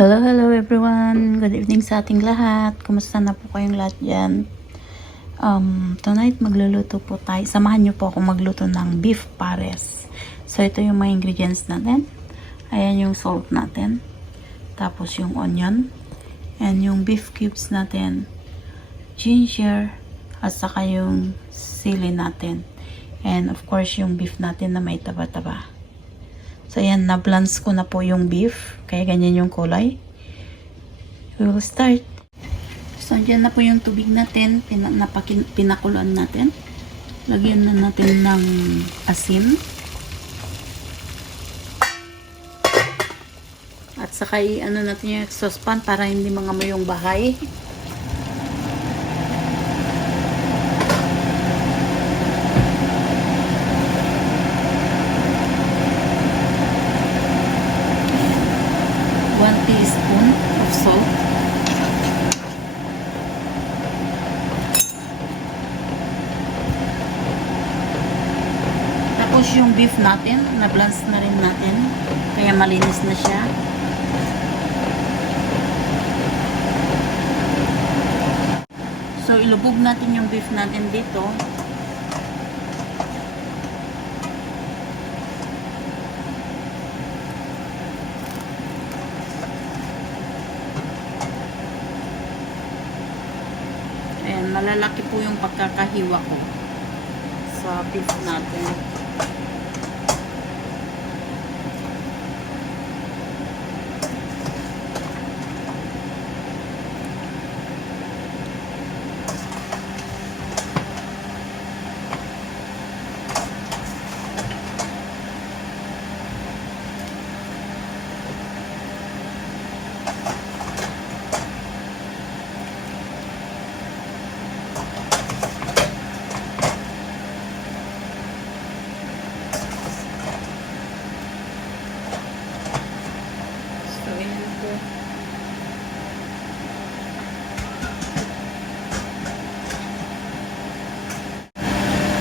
Hello, hello everyone. Good evening sa ating lahat. Kumusta na po kayong lahat dyan? Tonight magluluto po tayo. Samahan niyo po ako magluto ng beef pares. So ito yung mga ingredients natin. Ayan yung salt natin. Tapos yung onion. And yung beef cubes natin. Ginger. At saka yung sili natin. And of course yung beef natin na may taba-taba. So, ayan, na-blance ko na po yung beef. Kaya ganyan yung kulay. We will start. So, andyan na po yung tubig natin. Pinakuluan natin. Lagyan na natin ng asin. At saka ano natin yung saucepan para hindi mangamoy yung bahay. Teaspoon of salt. Tapos yung beef natin, na-blance na rin natin. Kaya malinis na siya. So ilubog natin yung beef natin dito. Ayan, malalaki po yung pagkakahiwa ko sa beef natin.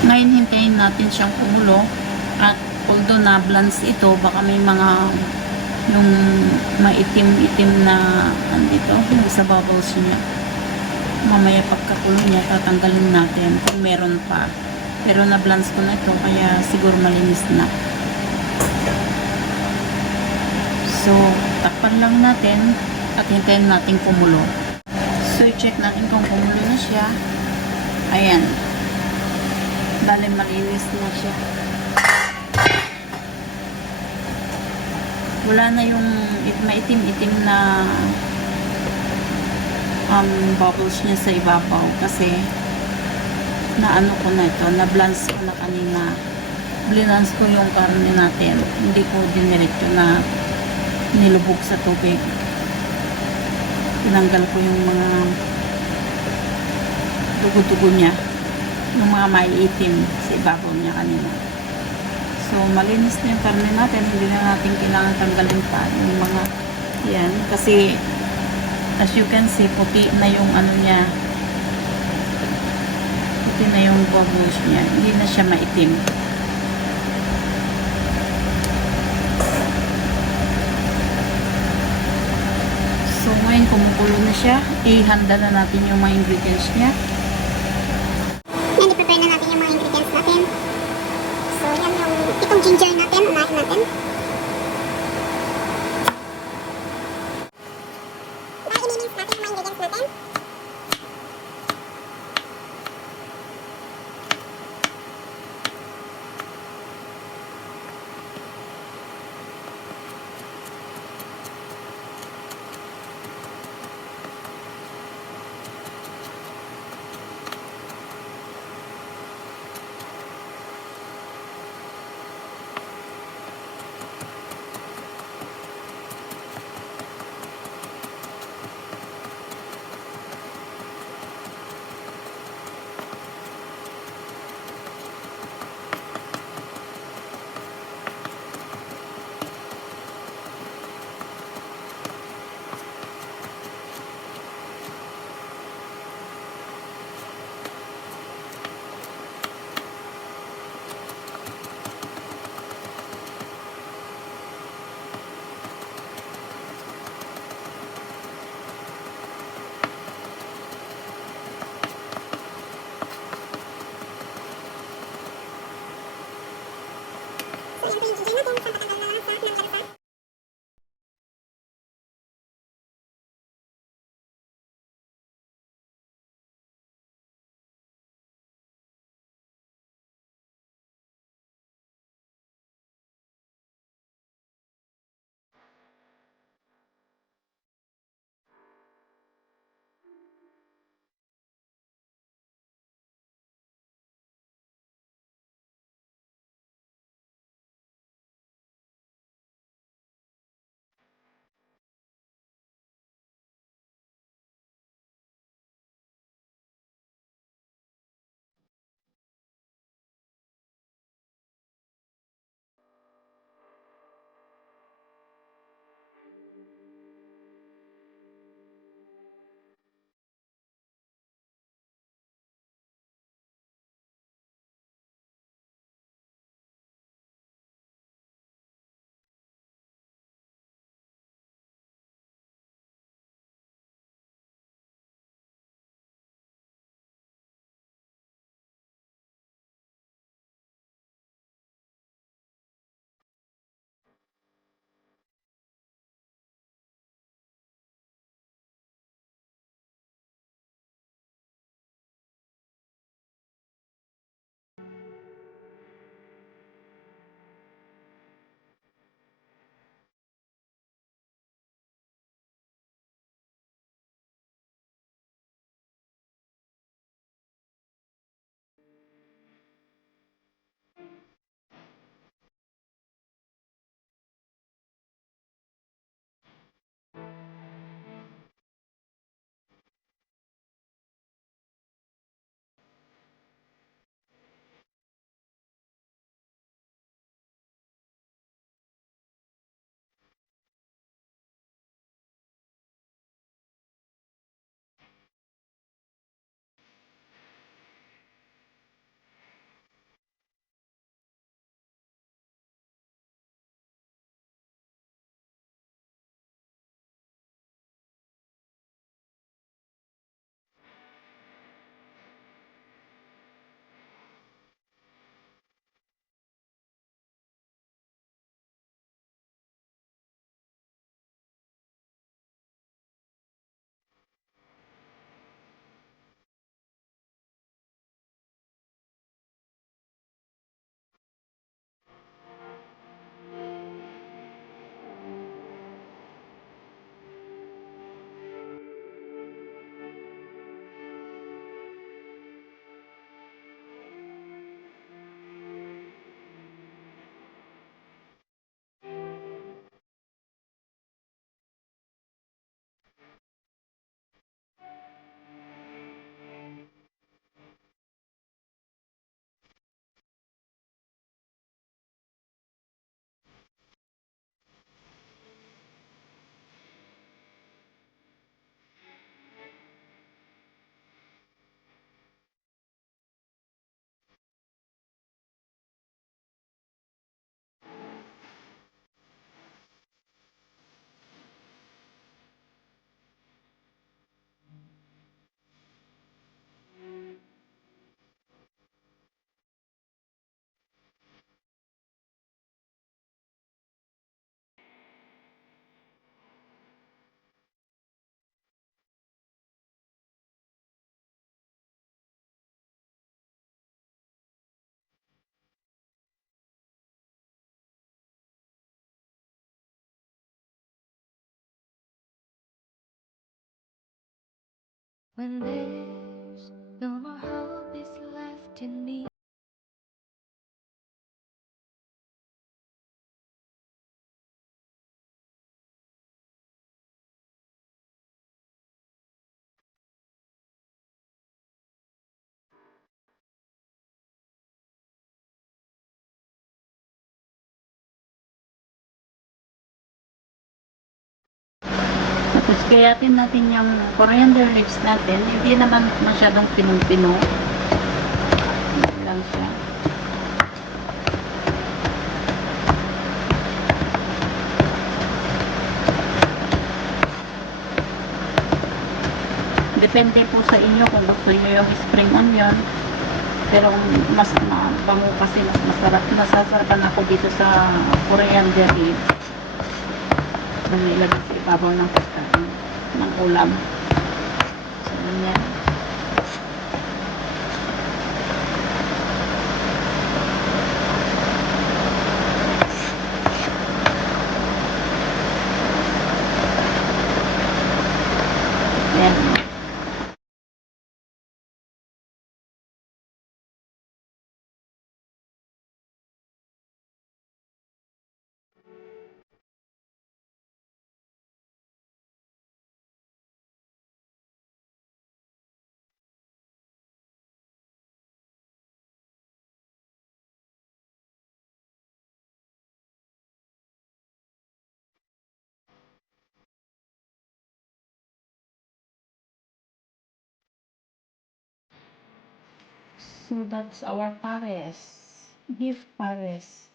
Ngayon hintayin natin siyang kumulo at although na blance ito, baka may mga yung maitim-itim na andito, yung sa bubbles niya. Mamaya pagkakulo niya, tatanggalin natin kung meron pa. Pero na blance ko na ito, kaya siguro malinis na. So, takpan lang natin at hintayin natin kumulo. So, i-check natin kung kumulo na siya. Ayan. Dali malinis na siya. Wala na yung maitim-itim na bubbles niya sa ibabaw kasi naano ko na ito, na-blance ko na kanina. Blinance ko yung karne natin. Hindi ko diniretso na nilubog sa tubig. Tinanggal ko yung mga dugo-dugo niya. Yung mga maiitim sa ibabaw niya kanina. So, malinis na yung karne natin. Hindi na natin kailangan tanggalin pa yung mga yan. Kasi, as you can see, puti na yung ano niya. Puti na yung bubbles niya. Hindi na siya maitim. So, ngayon kumukulo na siya. Ihanda na natin yung mga ingredients niya. I-prepare na natin yung mga ingredients natin. So, yan yung itong ginger natin, unahin natin. I-mix natin yung mga ingredients natin. ito yung ginger natin. Pampatanggal na lasa ng lasa. When there's no more hope is left in me. Tapos kayatin natin yung coriander leaves natin. Hindi naman masyadong pinong-pino. Lang siya. Depende po sa inyo kung gusto niyo yung spring onion. Pero mas mabango kasi, mas masarap. Nasasarapan ako dito sa coriander leaves. So, nilagay sa ibabaw ng pagkain, ng ulam. So, ganyan. Ayan. So that's our pares. Beef pares.